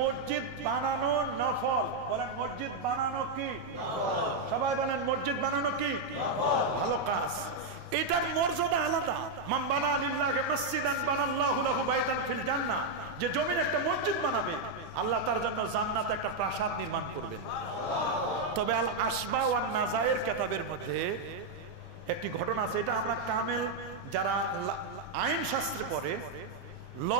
মসজিদ বানানো নফল, বলেন মসজিদ বানানো কি নফল, সবাই বলেন মসজিদ বানানো কি নফল, ভালো কাজ। এটার মর্যাদা আলাদা। মান বানা লিল্লাহি মাসজিদান বানাল্লাহু লাহু বাইতান ফিল জান্নাহ, যে জমিনে একটা মসজিদ বানাবে আল্লাহ তার জন্য জান্নাতে একটা প্রাসাদ নির্মাণ করবেন। তবে আল আসবা ওয়ান নাজায়ের কিতাবের মধ্যে একটি ঘটনা আছে, এটা আমরা কামেল যারা আইন শাস্ত্রে পড়ে, ল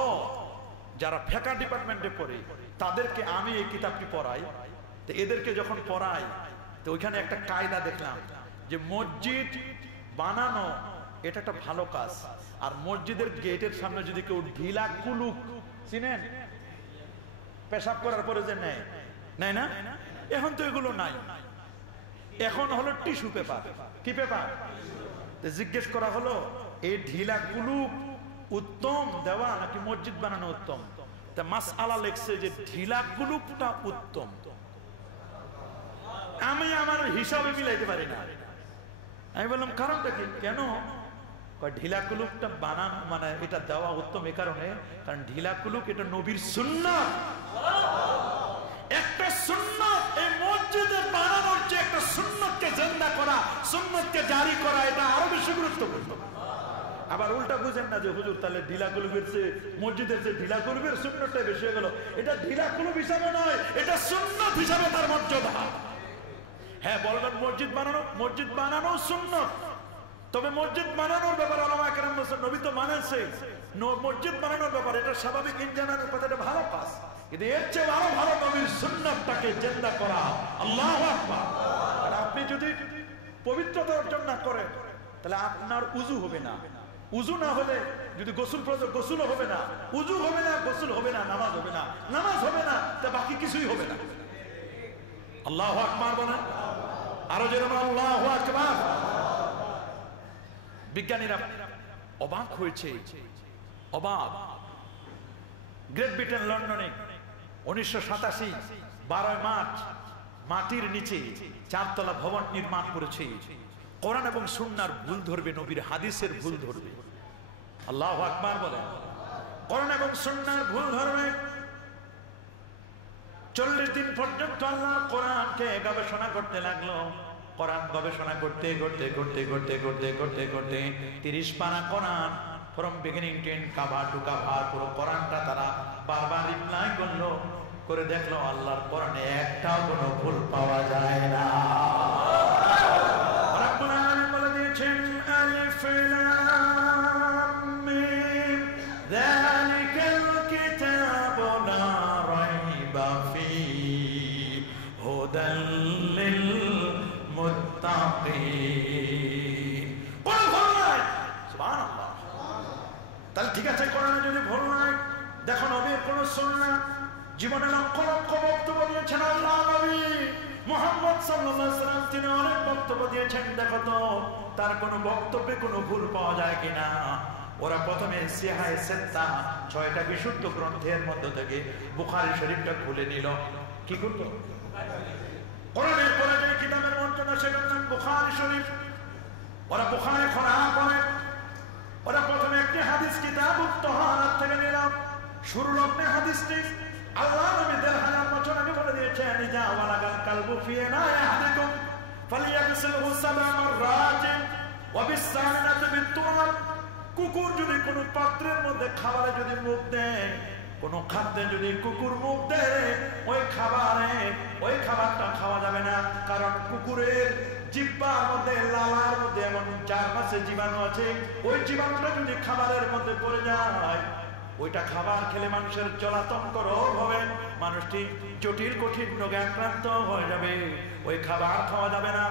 যারা ফিকহ ডিপার্টমেন্টে পড়ে, তাদেরকে আমি এই কিতাবটি পড়াই। তো এদেরকে যখন পড়াই তো ওইখানে একটা কায়দা দেখলাম যে মসজিদ বানানো এটা একটা ভালো কাজ, আর মসজিদের গেটের সামনে যদি কেউ ঢিলা কুলুক, চিনেন পেশাব করার পরে যে নেয় নেয় না, এখন তো এগুলো নাই, এখন হলো টিস্যু পেপার। কি পেপার? জিজ্ঞেস করা হলো এই ঢিলা কুলুক উত্তম দেওয়া নাকি মসজিদ বানানো উত্তম? তা মাসআলা লেখছে যে ঢিলা কুলুকটা উত্তম। আমি আমার হিসাবে মিলাইতে পারি না। আমি বললাম কারণটা কি? কেন? ঢিলা কুলুকটা বানানো মানে এটা দেওয়া উত্তম এই কারণে, কারণ ঢিলা কুলুক এটা নবীর সুন্নাত। একটা সুন্নাত, এই মসজিদে বানানোর যে একটা সুন্নাতকে জিন্দা করা, সুন্নাতকে জারি করা, এটা আরো বেশি গুরুত্বপূর্ণ। আবার উল্টা বুঝেন না যে হুজুর তাহলে ঢিলা কুলুবের চেয়ে মসজিদের যে ঢিলা কুলুবের সুন্নাতটা বেশি হয়ে গেল। এটা ঢিলা কুলুব হিসাবে নয়, এটা সুন্নাত হিসাবে তার মর্যাদা। হ্যাঁ বলবেন মসজিদ বানানো সুন্নাত, তবে মসজিদ বানানোর ব্যাপারে উলামায়ে কেরাম বলেছেন নবী তো মানেছে, মসজিদ বানানোর ব্যাপারে এটা স্বাভাবিক ইনজানের কথা, এটা ভালো কাজ, কিন্তু এর চেয়ে আরো ভালো নবীর সুন্নাতটাকে জিন্দা করা। আল্লাহু আকবার। আর আপনি যদি পবিত্রতা অর্জন না করেন তাহলে আপনার উযু হবে না, উযু না হলে যদি গোসল প্রয়োজন, গোসলও হবে না, উযু হবে না, গোসল হবে না, নামাজ হবে না, নামাজ হবে না, তা বাকি কিছুই হবে না। আল্লাহু আকবার বলেন, আরো যেরকম আল্লাহু আকবার। বিজ্ঞানীরা অবাক হয়েছে, অবাক। গ্রেট ব্রিটেন লন্ডনে 1987 12 মার্চ মাটির নিচে 4 তলা ভবন নির্মাণ করেছে। কোরআন এবং সুন্নাহর ভুল ধরবে, নবীর হাদিসের ভুল ধরবে। আল্লাহু আকবার বলেন, কোরআন এবং সুন্নাহর ভুল ধরবে। 40 দিন পর্যন্ত আল্লাহ কোরআনকে গবেষণা করতে লাগলো। কোরআন গবেষণা করতে করতে করতে করতে করতে করতে করতে 30 পারা Quran from beginning to end, cover to cover, পুরো কোরআনটা তারা বারবার রিপ্লাই করলো, করে দেখলো আল্লাহর কোরআনে একটাও কোনো ভুল পাওয়া যায় না। রব্বুল আলামিন বলে দিয়েছেন আলিফ লাম মিম যালিকাল কিতাবু লা রাইবা ফীহি হুদাল লিল মুত্তাকিন। কোন ভুল নাই? সুবহানাল্লাহ। তাহলে ঠিক আছে, কোরআনে যদি ভুল নাই, দেখো নবীর কোন সুন্নাহ, জীবনে লক্ষ লক্ষ বক্তব্য দিয়েছেন আল্লাহ নবী মুহাম্মদ সাল্লাল্লাহু আলাইহি ওয়াসাল্লাম, তিনি অনেক বক্তব্য দিয়েছেন, দেখো তো তার কোন বক্তব্যে কোনো ভুল পাওয়া যায় কিনা। ওরা প্রথমে সিহায়ে সিত্তা 6টা বিশুদ্ধ গ্রন্থের মধ্য থেকে বুখারী শরীফটা খুলে নিল। কি করলো? কোরআনের পরে যে কিতাবের মর্যাদা সেটার নাম বুখারী শরীফ। ওরা বুখারী খোলা করে, ওরা প্রথমে একটি হাদিস কিতাবুত তাহারাত থেকে নিলাম। শুরু লগ্নে হাদিসটি আল্লাহ নবী 1000 বছর আগে বলে দিয়েছেন, ইজা ওয়ালাগাল কালবু ফি ইনাই আহাদিকুম ফালিয়াগসিলহু 7 মাররাত ওয়া বিসামিনাতি বিতুরাব। কুকুর যদি কোন পাত্রের মধ্যে খাবারে যদি মুখ দেয়, কোন খাদ্যে যদি কুকুর মুখ দেয়, ওই খাবারটা খাওয়া যাবে না, কারণ কুকুরের জিহ্বার মধ্যে, লালার মধ্যে এমন 4 মাসের জীবাণু আছে। ওই জীবাণুটা যদি খাবারের মধ্যে পড়ে যায়, ওইটা খাবার খেলে মানুষের জলাতঙ্ক রোগ হবে, মানুষটি জটিল কঠিন রোগে আক্রান্ত হয়ে যাবে, ওই খাবার খাওয়া যাবে না।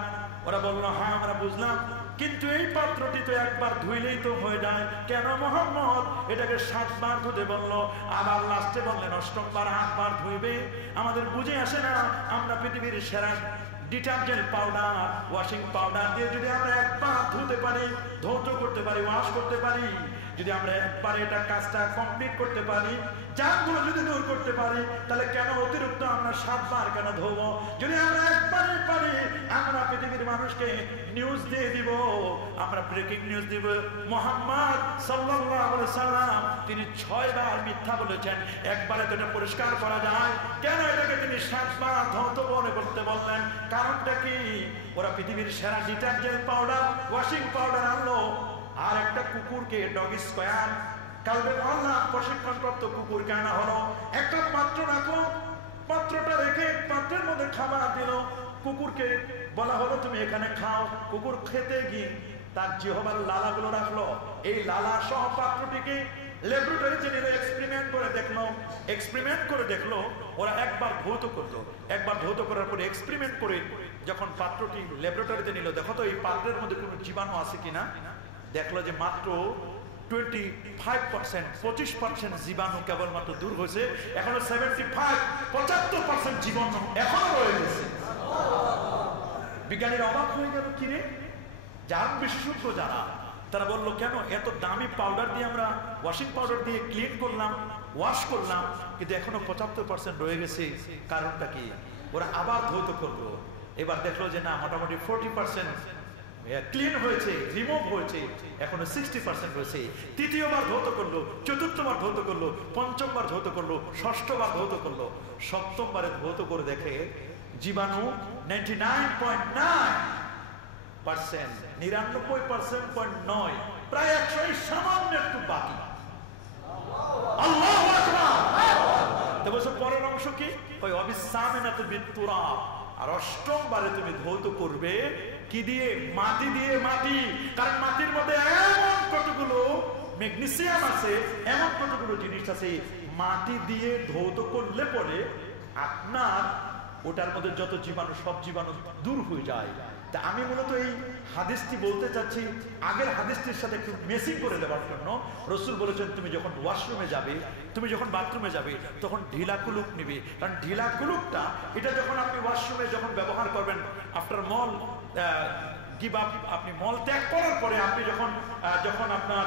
ওরা বললো হ্যাঁ আমরা বুঝলাম, কিন্তু এই পাত্রটি তো একবার ধুইলেই তো হয়ে যায়, কেন মুহাম্মদ এটাকে 7 বার ধুতে বললো, আবার লাস্টে বললেন 8ম বার 8 বার ধুইবে? আমাদের বুঝে আসে না, আমরা পৃথিবীর সেরা ডিটারজেন্ট পাউডার, ওয়াশিং পাউডার দিয়ে যদি আমরা একবার ধুতে পারি, ধৌত করতে পারি, ওয়াশ করতে পারি, যদি আমরা একবারে এটা কাজটা কমপ্লিট করতে পারি, জানগুলো যদি দূর করতে পারি, তাহলে কেন অতিরিক্ত আমরা 7 বার কেন ধোবো? যদি আমরা একবারে পারি, আমরা পৃথিবীর মানুষকে নিউজ দিয়ে দিব, আমরা ব্রেকিং নিউজ দিব, মুহাম্মদ সাল্লাল্লাহু আলাইহি সাল্লাম তিনি 6 বার মিথ্যা বলেছেন, একবারে তো এটা পরিষ্কার করা যায়, কেন এটাকে তিনি 7 বার ধৌত মনে করতে বললেন? কারণটা কি? ওরা পৃথিবীর সেরা ডিটারজেন্ট পাউডার, ওয়াশিং পাউডার আনলো, আর একটা কুকুরকে ডগ স্কোয়ার কালবে আল্লাহ প্রশিক্ষণপ্রাপ্ত কুকুরকে আনা হলো, একটা পাত্র রাখলো, পাত্রটা রেখে পাত্রের মধ্যে খাবার দিল, কুকুরকে বলা হলো তুমি এখানে খাও। কুকুর খেতে গিয়ে তার জিহ্বার লালাগুলো রাখলো, এই লালা সহ পাত্রটিকে ল্যাবরেটরিতে নিল, এক্সপেরিমেন্ট করে দেখলো, ওরা একবার ধৌত করলো, একবার ধৌত করার পরে এক্সপেরিমেন্ট করে যখন পাত্রটি ল্যাবরেটরিতে নিল, দেখো তো এই পাত্রের মধ্যে কোনো জীবাণু আছে কিনা, দেখলো যে মাত্র 25% জীবাণু কেবলমাত্র দূর হয়েছে, এখনো 75% জীবাণু এখনো রয়ে গেছে। বিজ্ঞানীরা অবাক হয়ে গেল, কিরে যার বিশেষজ্ঞ যারা, তারা বললো কেন এত দামি পাউডার দিয়ে আমরা ওয়াশিং পাউডার দিয়ে ক্লিন করলাম, ওয়াশ করলাম, কিন্তু এখনো 75% রয়ে গেছে, কারণটা কি? ওরা আবার ধৌত করলো, এবার দেখলো যে না, মোটামুটি 40% ক্লিন হয়েছে, রিমুভ হয়েছে, এখনো 60% রয়েছে। তৃতীয়বার ধৌত করলো, চতুর্থবার ধৌত করলো, পঞ্চমবার ধৌত করলো, ষষ্ঠবার ধৌত করলো, সপ্তমবারে ধৌত করে দেখে জীবাণু 99.9%, 99.9, প্রায় 100 সামান্য একটু বাকি। আল্লাহু আকবার। তবে পরের অংশ কি? ওই অবিসামিনাত বিতুরাব, আর অষ্টমবারে তুমি ধৌত করবে কি দিয়ে? মাটি দিয়ে। মাটি, কারণ মাটির মধ্যে এমন কতগুলো ম্যাগনেসিয়াম আছে, এমন কতগুলো জিনিস আছে, মাটি দিয়ে ধৌত করলে পরে আপনার ওটার মধ্যে যত জীবাণু, সব জীবাণু দূর হয়ে যায়। তা আমি মূলত এই হাদিসটি বলতে চাচ্ছি আগের হাদিসটির সাথে একটু মেসিং করে দেওয়ার জন্য। রসুল বলেছেন তুমি যখন ওয়াশরুমে যাবে, তুমি যখন বাথরুমে যাবে, তখন ঢিলা কুলুপ নিবে, কারণ ঢিলা কুলুপটা এটা যখন আপনি ওয়াশরুমে যখন ব্যবহার করবেন, আফটার মল আপনি মল ত্যাগ করার পরে, আপনি যখন আপনার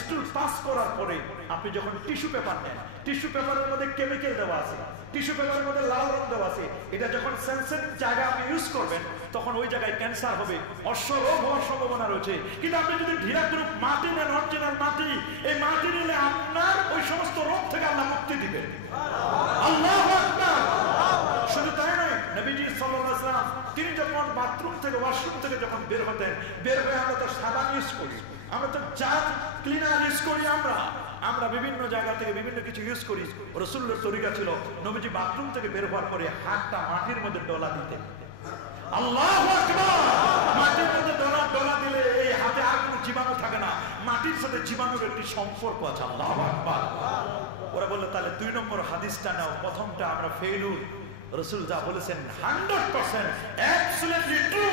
স্টুল পাস করার পরে আপনি যখন টিস্যু পেপার নেন, টিস্যু পেপারের মধ্যে কেমিক্যাল দেওয়া আছে, টিস্যু পেপারের মধ্যে লাল রং দেওয়া আছে, এটা যখন সেন্সিটিভ জায়গা আপনি ইউজ করবেন, তখন ওই জায়গায় ক্যান্সার হবে, অশ্বরোগ হওয়ার সম্ভাবনা রয়েছে। কিন্তু আপনি যদি ঢিলা গ্রুপ মাটি নেন, অরিজিনাল মাটি, এই মাটি নিলে আপনার ওই সমস্ত রোগ থেকে আল্লাহ মুক্তি দিবেন। আল্লাহু আকবার। শুধু তাই নয়, নবীজি সাল্লাল্লাহু আলাইহি ওয়াসাল্লাম তিনি যখন বাথরুম থেকে, ওয়াশরুম থেকে যখন বের হতেন, বের হয়ে আমরা তো সাবান ইউজ করি, আমরা তো জার ক্লিনার ইউজ করি, আমরা বিভিন্ন জায়গা থেকে বিভিন্ন কিছু ইউজ করি। রাসূলের তরিকা ছিল নবীজি বাথরুম থেকে বের হওয়ার পরে হাতটা মাটির মধ্যে ডলা দিতেন। আল্লাহু আকবার। মাটির মধ্যে ডলা দিলে এই হাতে আর কোনো জীবাণু থাকে না, মাটির সাথে জীবাণুর একটি সম্পর্ক আছে। আল্লাহু আকবার। ওরা বললো তাহলে 2 নম্বর হাদিসটা নাও, প্রথমটা আমরা ফেলুর। রাসূল যা বলেছেন 100% অ্যাবসলিউটলি ট্রু,